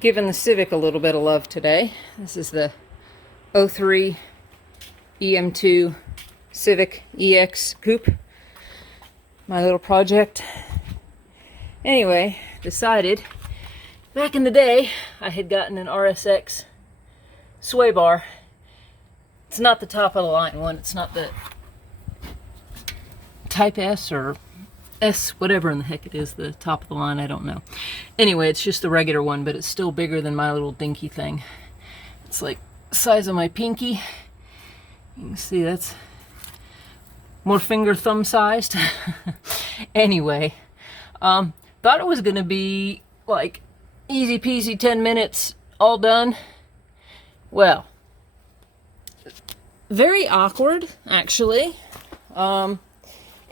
giving the Civic a little bit of love today. This is the 03 EM2 Civic EX Coupe. My little project. Anyway, decided back in the day I had gotten an RSX swaybar. It's not the top of the line one. It's not the Type S or S, whatever in the heck it is, the top of the line, I don't know. Anyway, it's just the regular one, but it's still bigger than my little dinky thing. It's like the size of my pinky. You can see that's more finger thumb sized. Anyway, thought it was gonna be like easy peasy 10 minutes, all done. Well, very awkward actually.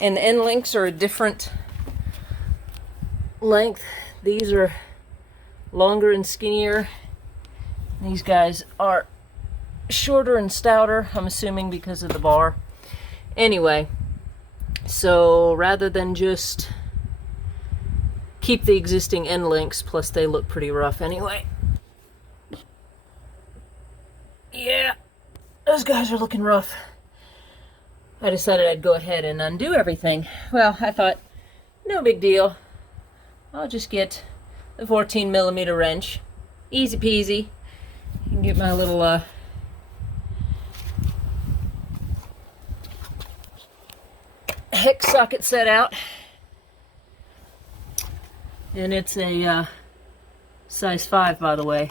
And the end links are a different length. These are longer and skinnier. These guys are shorter and stouter, I'm assuming because of the bar. Anyway, so rather than just keep the existing end links, plus they look pretty rough anyway. Yeah, those guys are looking rough. I decided I'd go ahead and undo everything. Well, I thought, no big deal. I'll just get the 14mm wrench. Easy peasy. And get my little hex socket set out. And it's a size 5, by the way.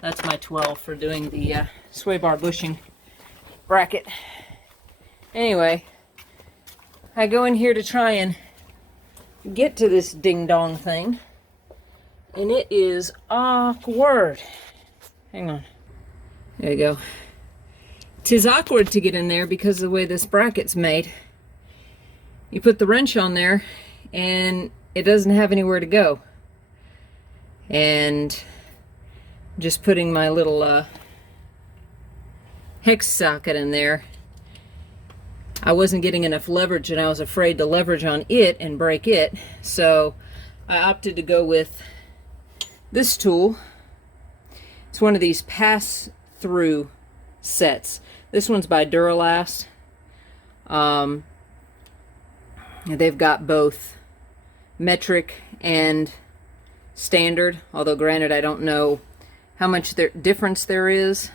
That's my 12 for doing the sway bar bushing bracket. Anyway, I go in here to try and get to this ding-dong thing, and it is awkward. Hang on. There you go. 'Tis awkward to get in there because of the way this bracket's made. You put the wrench on there, and it doesn't have anywhere to go. And just putting my little hex socket in there, I wasn't getting enough leverage, and I was afraid to leverage on it and break it, so I opted to go with this tool. It's one of these pass-through sets. This one's by Duralast. They've got both metric and standard, although granted I don't know how much difference there is.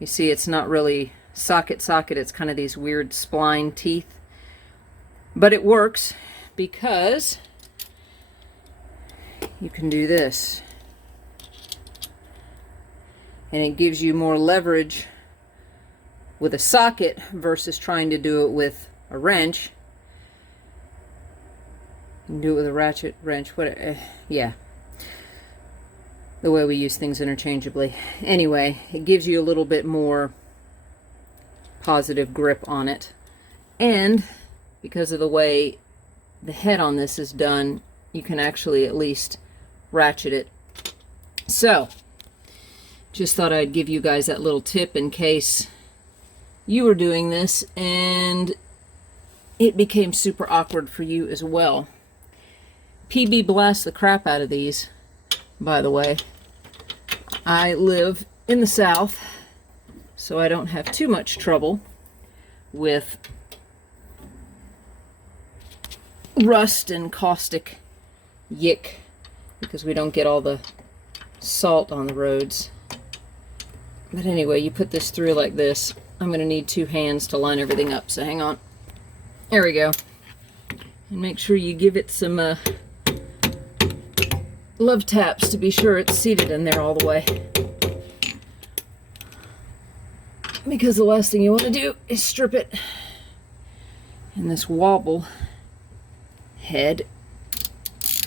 You see, it's not really socket, it's kind of these weird spline teeth, but it works because you can do this, and it gives you more leverage with a socket versus trying to do it with a wrench. You can do it with a ratchet wrench, yeah, the way we use things interchangeably. Anyway, it gives you a little bit more positive grip on it, and because of the way the head on this is done, you can actually at least ratchet it. So just thought I'd give you guys that little tip in case you were doing this and it became super awkward for you as well. PB blasts the crap out of these, by the way. I live in the South, so I don't have too much trouble with rust and caustic yick, because we don't get all the salt on the roads. But anyway, you put this through like this. I'm going to need 2 hands to line everything up, so hang on. There we go. And make sure you give it some love taps to be sure it's seated in there all the way. Because the last thing you want to do is strip it. And this wobble head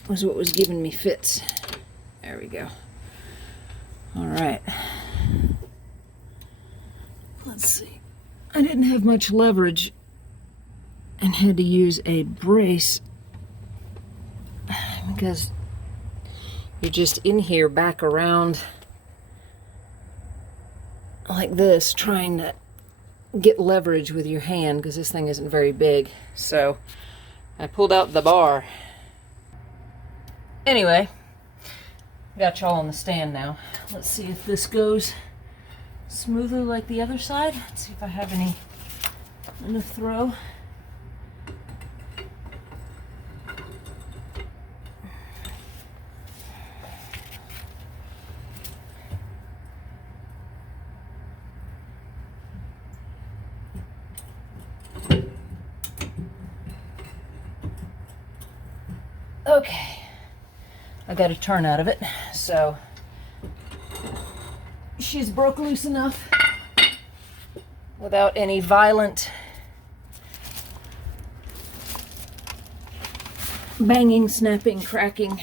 was what was giving me fits. There we go. Alright. Let's see. I didn't have much leverage and had to use a brace because you're just in here back around like this, trying to get leverage with your hand because this thing isn't very big. So I pulled out the bar. Anyway, Got y'all on the stand now. Let's see if this goes smoothly like the other side. Let's see if I have any in the throw. Okay, I got a turn out of it, so she's broke loose enough without any violent banging, snapping, cracking.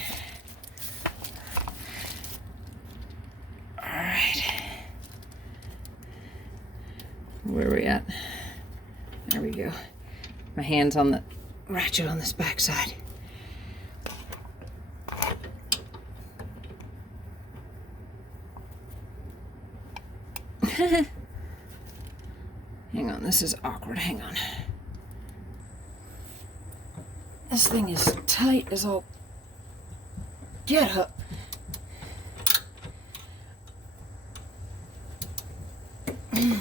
All right, where are we at? There we go. My hand's on the ratchet on this back side. Hang on, this is awkward. Hang on. This thing is tight as all get up. I'm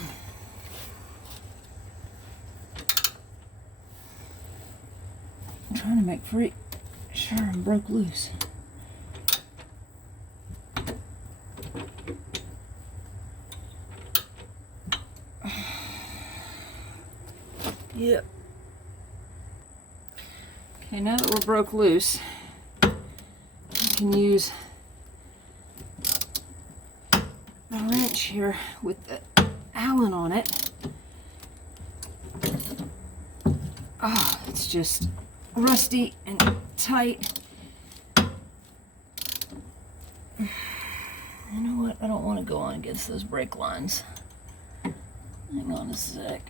trying to make sure I'm broke loose. Yep. Okay, now that we're broke loose, I can use the wrench here with the Allen on it. Oh, it's just rusty and tight. You know what? I don't want to go on against those brake lines. Hang on a sec.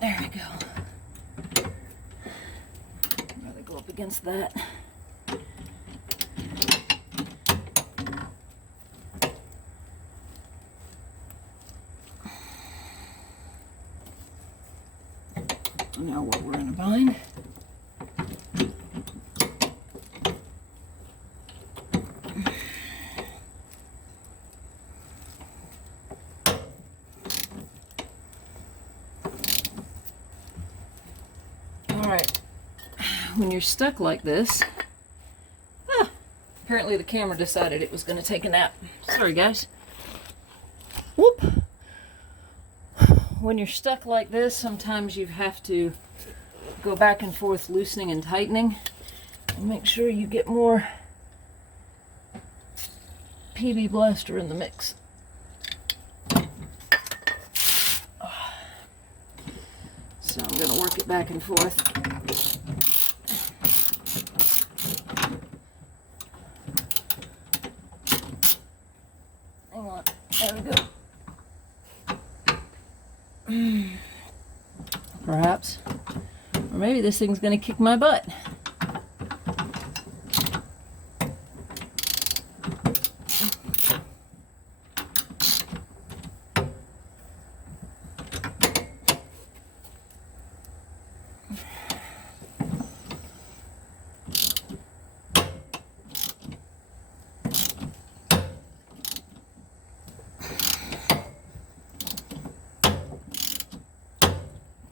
There we go. I'd rather go up against that. Now what we're in a bind. Alright, when you're stuck like this, apparently the camera decided it was going to take a nap. Sorry guys. Whoop! When you're stuck like this, sometimes you have to go back and forth loosening and tightening, and make sure you get more PB Blaster in the mix. So I'm going to work it back and forth. Hang on, there we go. Perhaps. Or maybe this thing's going to kick my butt.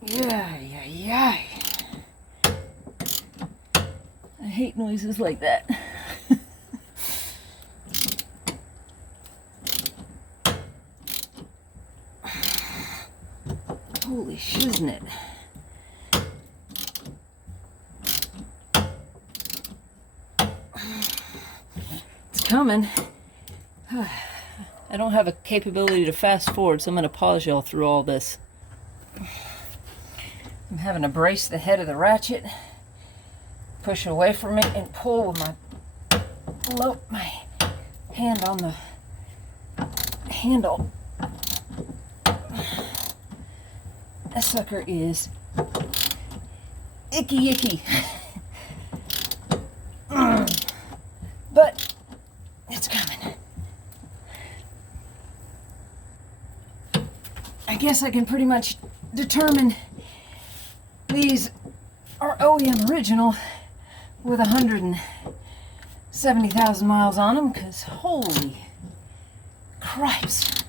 Yeah. I hate noises like that. Holy shiznit. It's coming. I don't have a capability to fast forward, so I'm going to pause y'all through all this. I'm having to brace the head of the ratchet, push away from it, and pull with my hand on the handle. That sucker is icky. But it's coming. I guess I can pretty much determine these are OEM original with 170,000 miles on them, because holy cripes,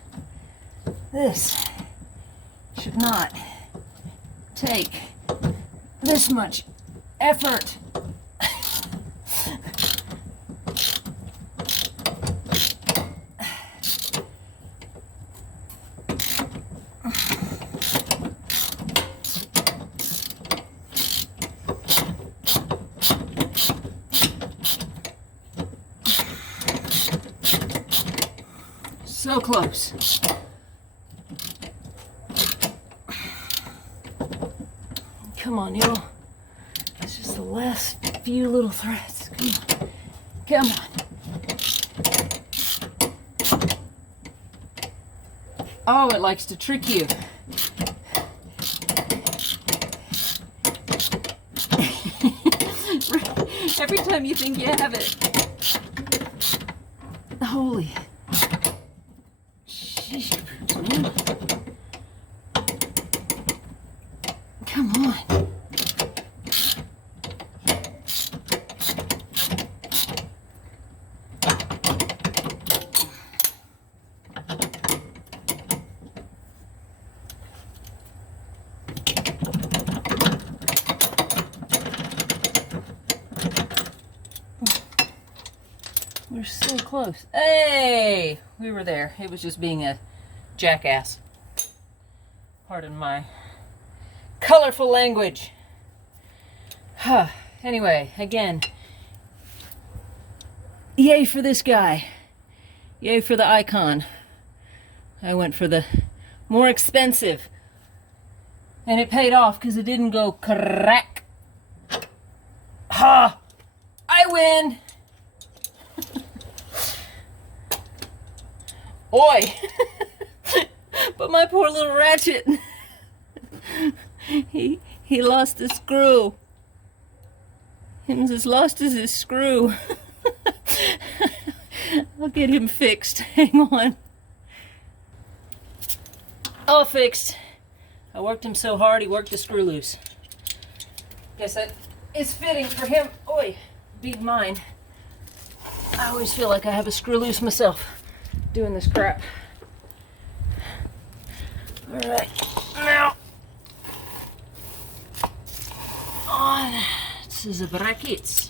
this should not take this much effort. So close. Come on, y'all. It's just the last few little threads. Come on. Oh, it likes to trick you. Every time you think you have it. Holy. Sheesh, man. Come on. We're so close. Hey! We were there. It was just being a jackass. Pardon my colorful language. Anyway, again, yay for this guy. Yay for the Icon. I went for the more expensive. And it paid off because it didn't go crack. Ha! I win! Oi! But my poor little ratchet, he lost a screw. Him's as lost as his screw. I'll get him fixed. Hang on. All fixed. I worked him so hard he worked the screw loose. Guess that is fitting for him. Oi, be mine. I always feel like I have a screw loose myself doing this crap. All right, now on to the brackets.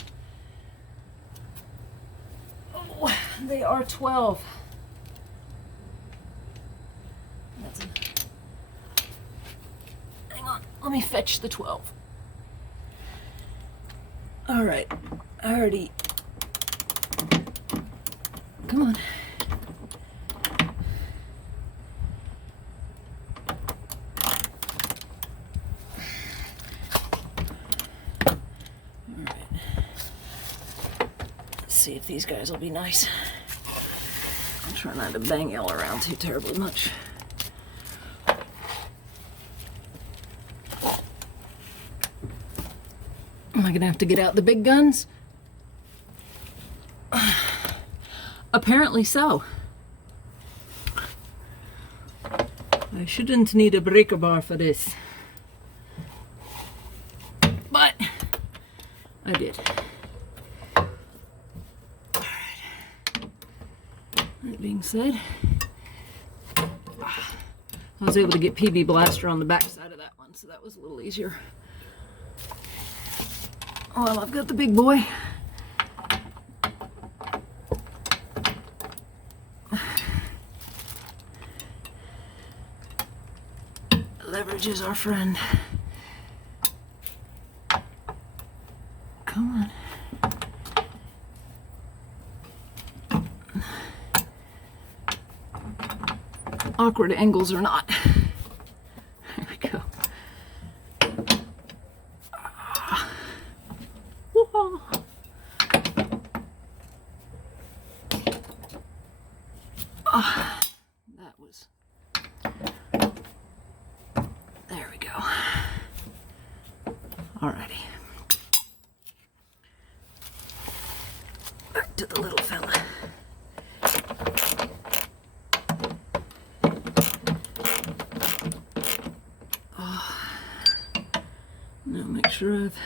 Oh, they are 12. Hang on, let me fetch the 12. All right, I already. Come on. See if these guys will be nice. I'll try not to bang y'all around too terribly much. Am I gonna have to get out the big guns? Apparently so. I shouldn't need a breaker bar for this. But I did. That being said, I was able to get PB Blaster on the back side of that one, so that was a little easier. Well, I've got the big boy. Leverage is our friend. Come on. Awkward angles or not. There we go. That was. There we go. Alrighty. Back to the little fella. Now make sure I've...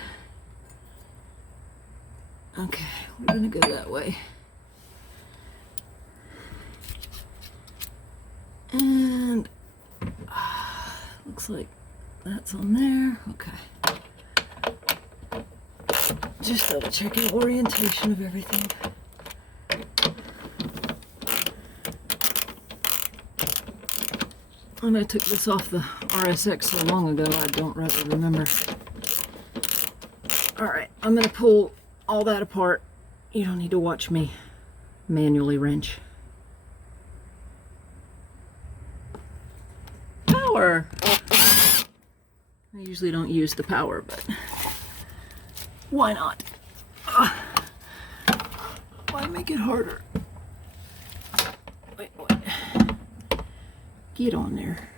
Okay, we're gonna go that way. And looks like that's on there. Okay. Just double checking orientation of everything. And I took this off the RSX so long ago, I don't really remember. Alright, I'm going to pull all that apart. You don't need to watch me manually wrench. Power! I usually don't use the power, but why not? Why make it harder? Wait. Get on there.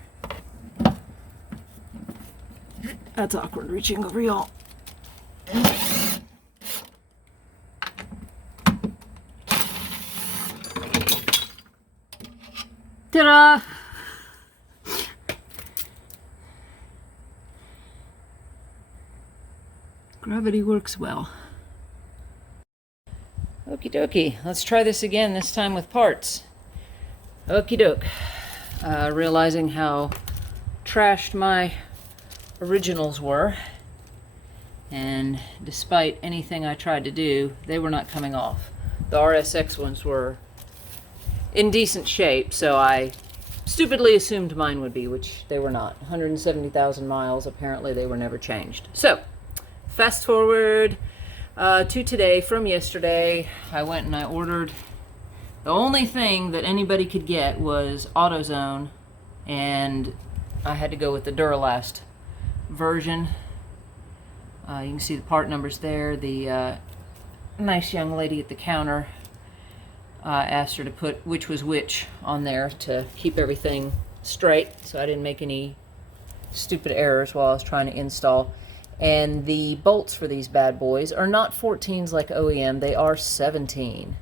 That's awkward reaching over y'all. Ta-da! Gravity works well. Okie dokie. Let's try this again, this time with parts. Okie doke. Realizing how trashed my originals were, and despite anything I tried to do, they were not coming off. The RSX ones were in decent shape, so I stupidly assumed mine would be, which they were not. 170,000 miles, apparently they were never changed. So, fast forward to today from yesterday. I went and I ordered... The only thing that anybody could get was AutoZone, and I had to go with the Duralast version. You can see the part numbers there. The nice young lady at the counter asked her to put which was which on there to keep everything straight, so I didn't make any stupid errors while I was trying to install. And the bolts for these bad boys are not 14s like OEM, they are 17.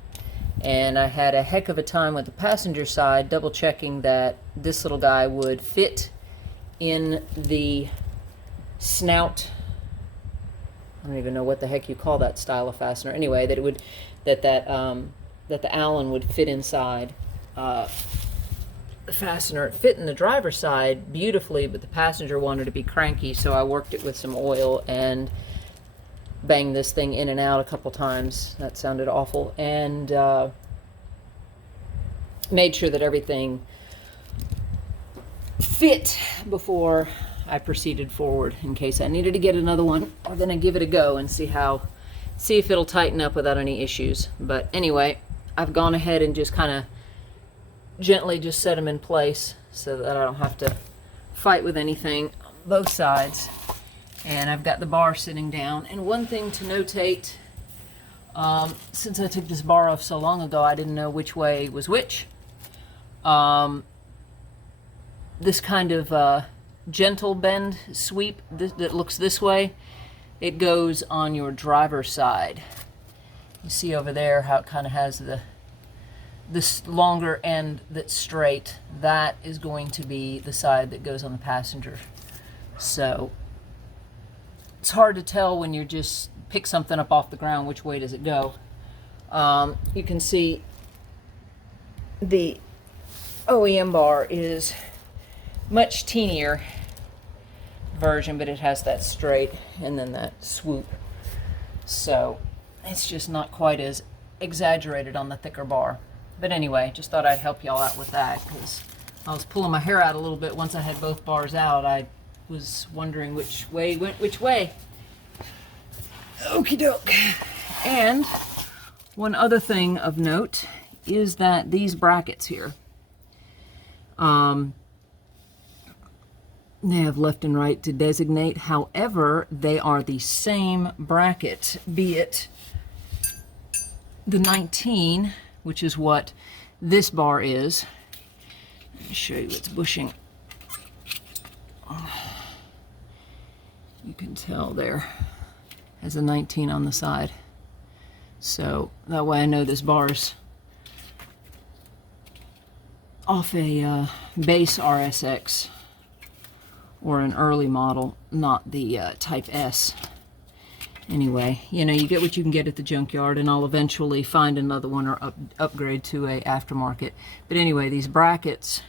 And I had a heck of a time with the passenger side double checking that this little guy would fit in the snout. I don't even know what the heck you call that style of fastener. Anyway, that it would that the Allen would fit inside the fastener. It fit in the driver's side beautifully, but the passenger wanted to be cranky, so I worked it with some oil and banged this thing in and out a couple times. That sounded awful. And made sure that everything fit before I proceeded forward in case I needed to get another one. I'm gonna give it a go and see if it'll tighten up without any issues. But anyway, I've gone ahead and just kind of gently just set them in place so that I don't have to fight with anything on both sides. And I've got the bar sitting down. And one thing to notate, since I took this bar off so long ago, I didn't know which way was which. This kind of gentle bend sweep that looks this way, it goes on your driver's side. You see over there how it kind of has this longer end that's straight. That is going to be the side that goes on the passenger. So it's hard to tell when you just pick something up off the ground which way does it go. You can see the OEM bar is much teenier version, but it has that straight and then that swoop. So it's just not quite as exaggerated on the thicker bar. But anyway, just thought I'd help y'all out with that, because I was pulling my hair out a little bit once I had both bars out. I was wondering which way went which way. Okie doke. And one other thing of note is that these brackets here, they have left and right to designate. However, they are the same bracket, be it the 19, which is what this bar is. Let me show you its bushing. You can tell there has a 19 on the side. So that way I know this bar's off a base RSX or an early model, not the Type S. Anyway, you know, you get what you can get at the junkyard, and I'll eventually find another one or upgrade to a aftermarket. But anyway, these brackets,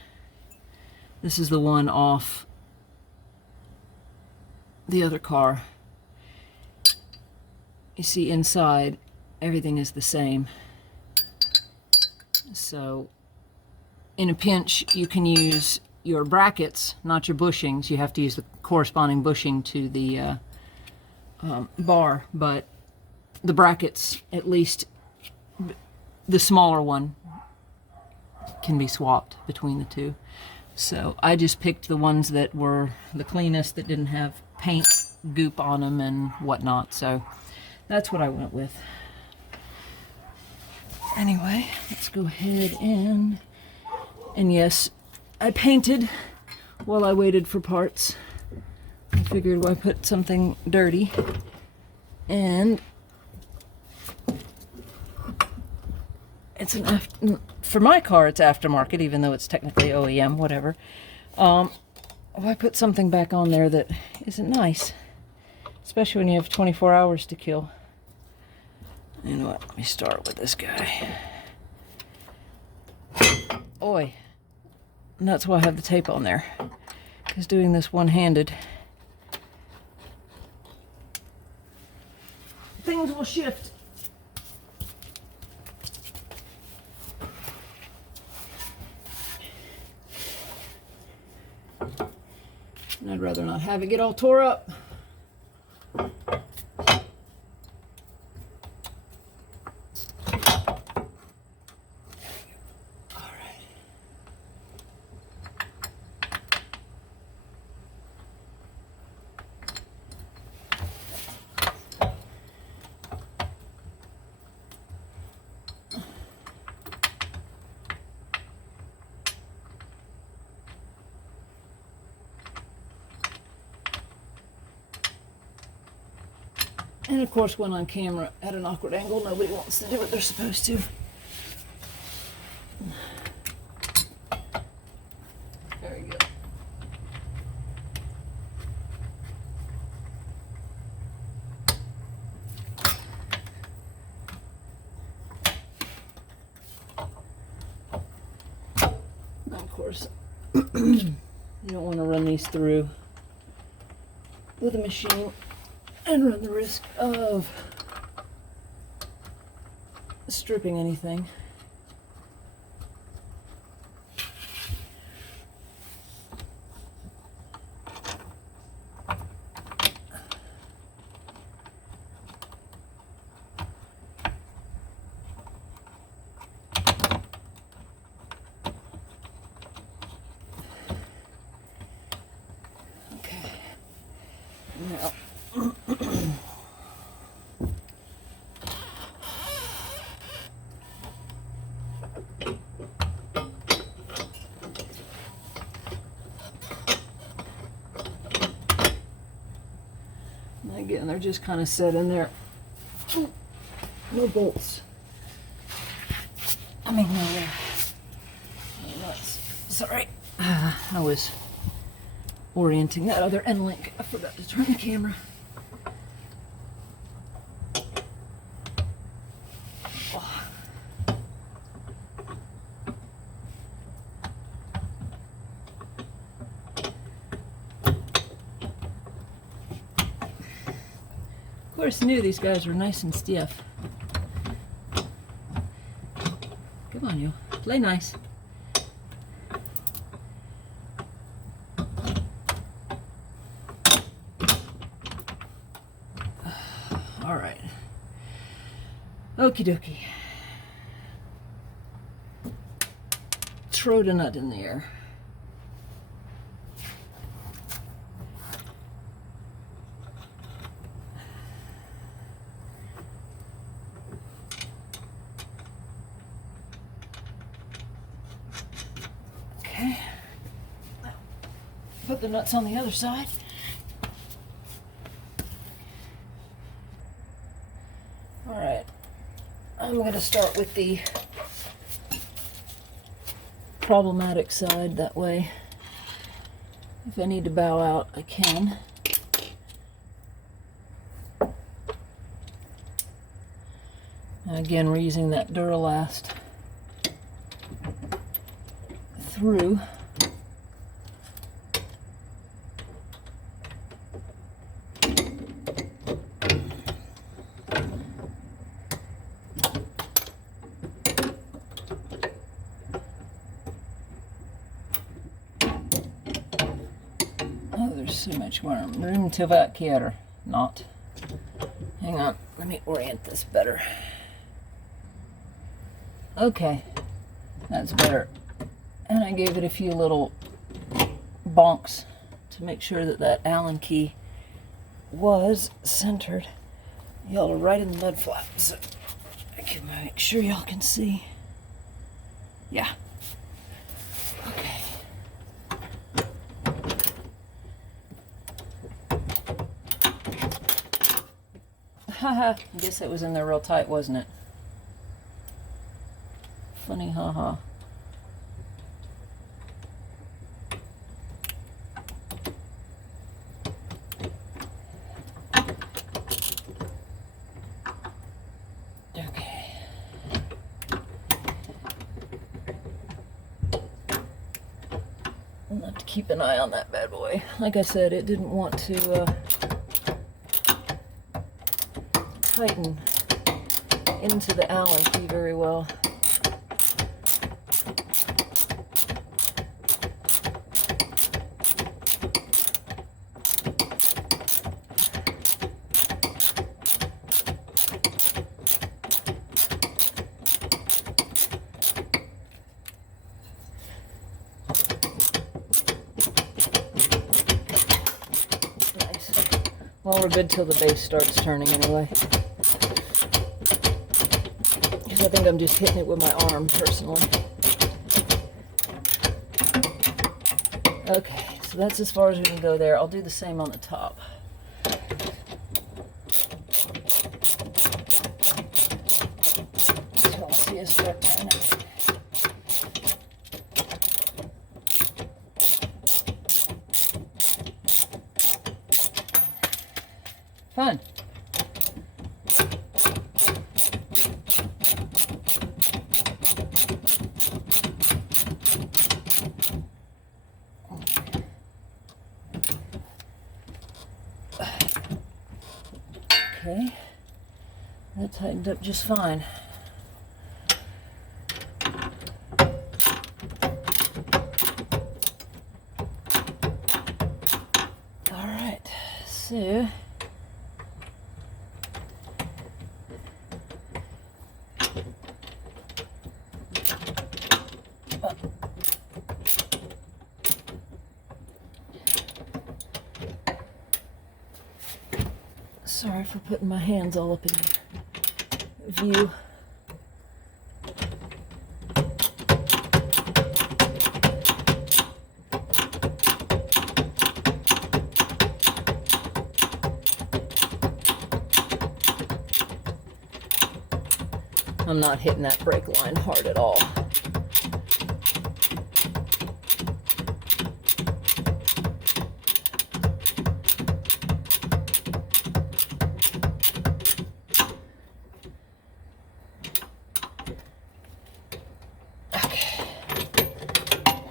this is the one off the other car. You see inside, everything is the same. So in a pinch, you can use your brackets, not your bushings. You have to use the corresponding bushing to the bar, but the brackets, at least the smaller one, can be swapped between the two. So I just picked the ones that were the cleanest, that didn't have paint goop on them and whatnot. So that's what I went with. Anyway, let's go ahead and yes, I painted while I waited for parts. I figured why put something dirty. And it's for my car, it's aftermarket, even though it's technically OEM, whatever. Why put something back on there that isn't nice? Especially when you have 24 hours to kill. You know what? Let me start with this guy. Oi. And that's why I have the tape on there. Because doing this one-handed, things will shift. And I'd rather not have it get all tore up. And of course, when on camera at an awkward angle, nobody wants to do what they're supposed to. There we go. And of course, you don't want to run these through with a machine and run the risk of stripping anything. Okay. Now, again, they're just kind of set in there. No bolts. I mean, no nuts. Sorry. I was orienting that other end link. I forgot to turn the camera. Of course, knew these guys were nice and stiff. Come on, you. Play nice. All right. Okie dokie. Throw the nut in the air. Okay. Put the nuts on the other side. All right. I'm going to start with the problematic side, that way If I need to bow out, I can. Again, we're using that Duralast through. Oh, there's so much more room to vacuum. Not. Hang on, let me orient this better. Okay, that's better. And I gave it a few little bonks to make sure that that Allen key was centered. Y'all are right in the mud flap, so I can make sure y'all can see. Yeah. Okay. Haha, I guess it was in there real tight, wasn't it? Funny, haha. Okay. I'll have to keep an eye on that bad boy. Like I said, it didn't want to tighten into the Allen key very well. Well, we're good till the base starts turning anyway. Because I think I'm just hitting it with my arm, personally. Okay, so that's as far as we can go there. I'll do the same on the top. So I'll see us start turning. Fun. Okay, that tightened up just fine. All right, so sorry for putting my hands all up in your view. I'm not hitting that brake line hard at all.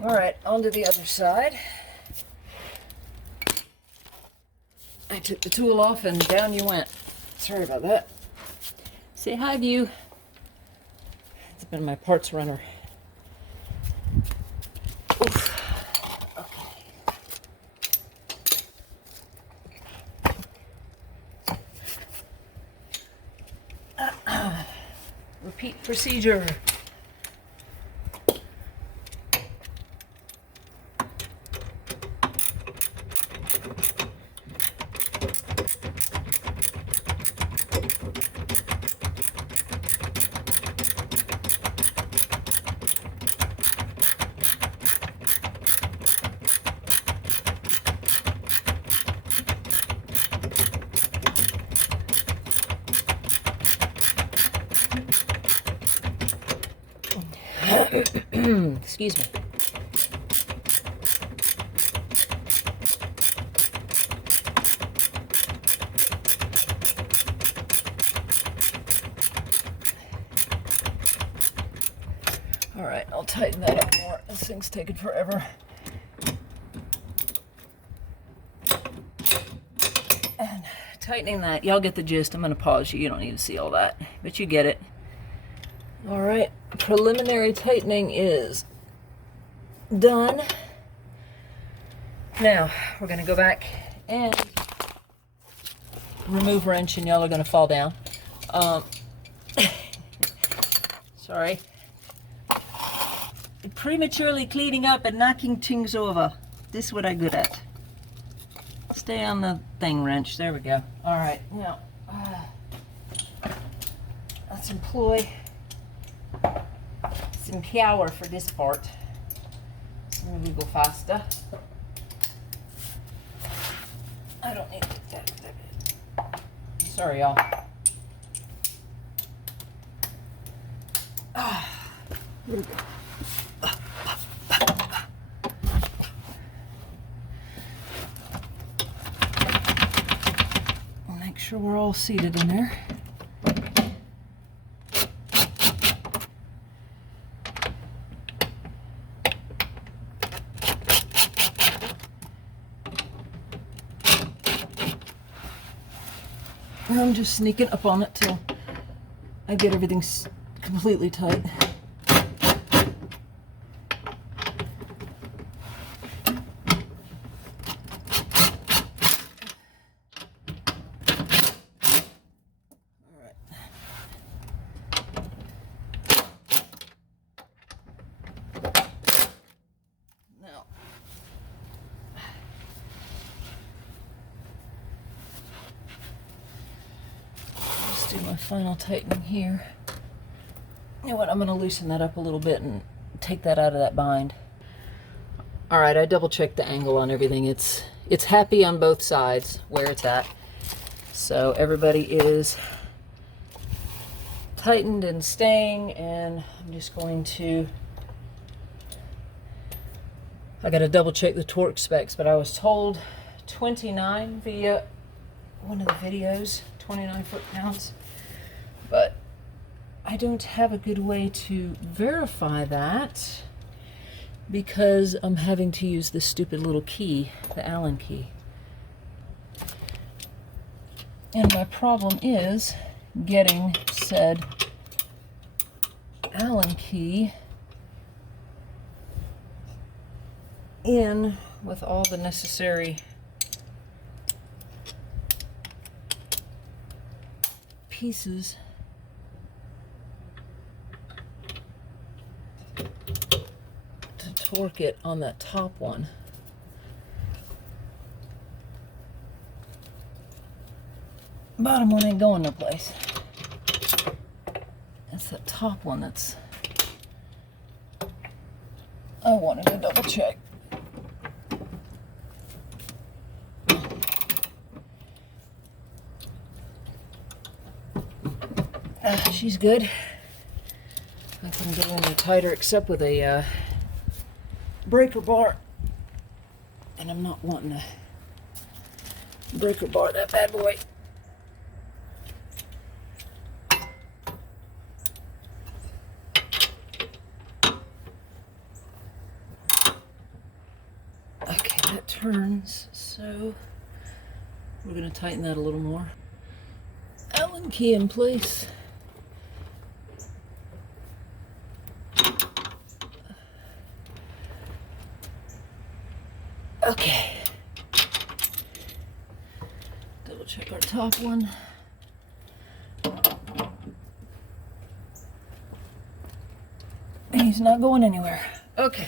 All right, on to the other side. I took the tool off and down you went. Sorry about that. Say hi, View. It's been my parts runner. Oof. Okay. Repeat procedure. Excuse me. All right, I'll tighten that up more. This thing's taking forever. And tightening that, y'all get the gist. I'm going to pause you. You don't need to see all that, but you get it. All right, preliminary tightening is done. Now, we're going to go back and remove wrench, and y'all are going to fall down. Sorry. Prematurely cleaning up and knocking things over. This is what I'm good at. Stay on the thing, wrench. There we go. All right, now let's employ some power for this part. Maybe go faster. I don't need that. Sorry, y'all. Here we go. Make sure we're all seated in there. I'm just sneaking up on it till I get everything completely tight. Do my final tightening here. You know what, I'm going to loosen that up a little bit and take that out of that bind. All right, I double checked the angle on everything. It's happy on both sides where it's at. So everybody is tightened and staying, and I'm just going to, I got to double check the torque specs, but I was told 29 via one of the videos, 29 foot-pounds. But I don't have a good way to verify that because I'm having to use this stupid little key, the Allen key. And my problem is getting said Allen key in with all the necessary pieces to torque it on that top one. Bottom one ain't going no place. It's that top one that's I wanted to double check. She's good. I couldn't get any tighter except with a breaker bar, and I'm not wanting a breaker bar that bad boy. Okay, that turns, so we're going to tighten that a little more. Allen key in place. Okay. Double check our top one. He's not going anywhere. Okay.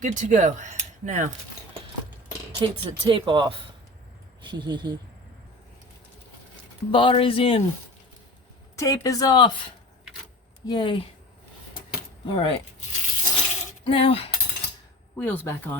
Good to go. Now, take the tape off. Hee hee hee. Bar is in. Tape is off. Yay. All right. Now, wheels back on.